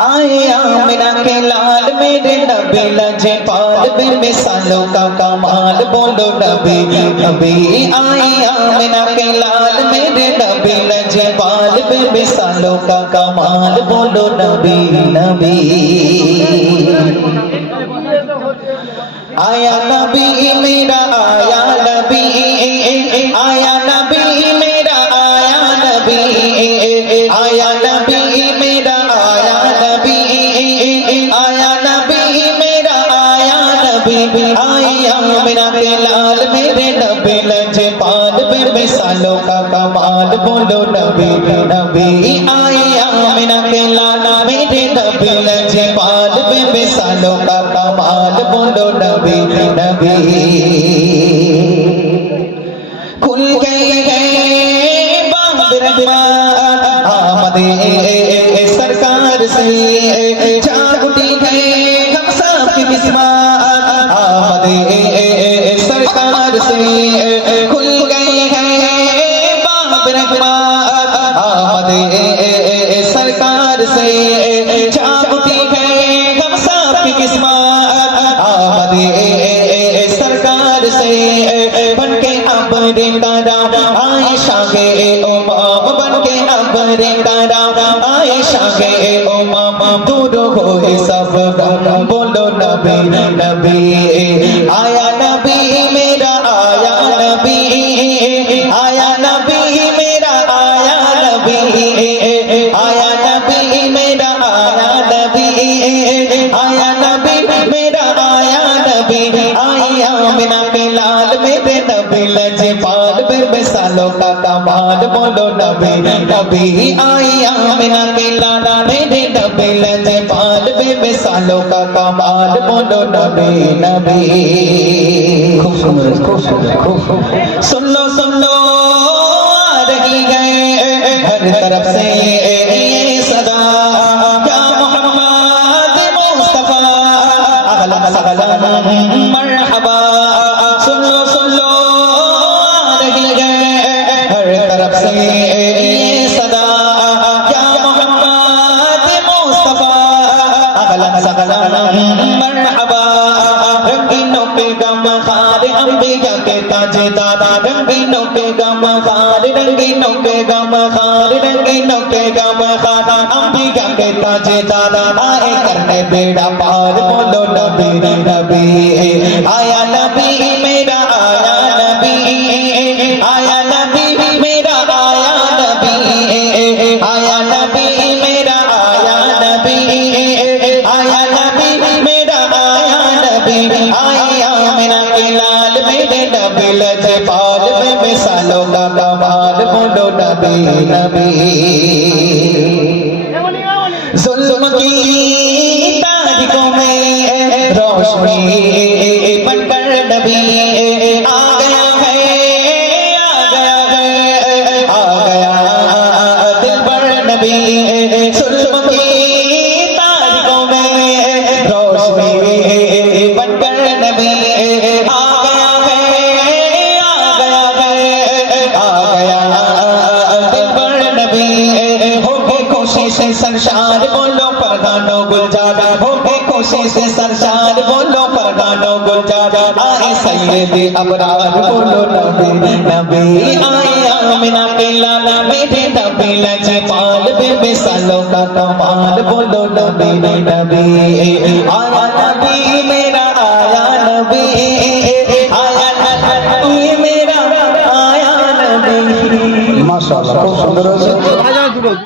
आए आमिना के लाल मेरे नबी लजपाल बेमिसालों का कमाल बोलो नबी नबी आए आमिना के लाल मेरे नबी लजपाल बेमिसालों का कमाल बोलो नबी नबी आया नबी मेरा आया नबी आया नबी मेरा आया नबी आया नबी मेरा आया नबी आया नबी मेरा आया नबी आया मेरा के लाल मेरे नबी लजपाल बेमिसालों का कमाल बोलो नबी नबी आया मेरा के लाल मेरे नबी लजपाल बेमिसालों का कमाल बोलो नबी नबी खुल गए आमदे सरकार से जाग उठी है हम सब की किस्मत आमदे सरकार से खुल गए हैं बाब रहमत आमदे सरकार से जाग उठी है हम सब की किस्मत आमदे सरकार से बनके अबरे तारा आयशा के उमाम बनके अबरे तारा आयशा के उमाम दूर होए सब गम बोलो नबी नबी आया नबी मेरा आया नबी आया नबी मेरा आया नबी आया नबी मेरा आया नबी आया नबी मेरा आया नबी आया बिना के लाल मेरे नबी लजपाल बेमिसालों का कमाल बोलो नबी नबी आया बिना के लाल मेरे नबी लजपाल बेमिसालों का कमाल बोलो नबी नबी सुन लो आ रही है हर तरफ से ये सदा क्या मोहम्मद मुस्तफा अहलन सहलन मरहबा सुन लो आ रही है हर तरफ से ये सदा क्या मोहम्मद मुस्तफा अहलन सहलन मरहबा रंगीनों पे गम खार अंबिया के ताजदार रंगीनों पे गम खार रंगीनों पे गम खार रंगीनों पे गम खार अंबिया के ताजदार आए करने बेड़ा पार बोलो नबी नबी आया नबी मेरा आया नबी आया नबी मेरा आया नबी आया नबी मेरा आया नबी आया नबी मेरा आया नबी आया मेरा के लाल मेरे नबी लजपाल बेमिसालों का कमाल बोलो नबी नबी जुल्म की तारीखों में रोशनी बनकर नबी आ गया है दिल पर नबी जुल्म की तारीखों में रोशनी बनकर नबी आ गया दिल पर नबी होके कोशिश से सरशार बोलो परगानो गुलजार होके कोशिश से सरशार बोलो परगानो गुलजार आए सैयदे अबरार बोलो नबी नबी आए आमिना के लाला मेरे नबी लजपाल बेमिसालों का कमाल बोलो नबी नबी आया नबी मेरा आया नबी आया नबी मेरा आया नबी माशाअल्लाह खूब सुंदर है।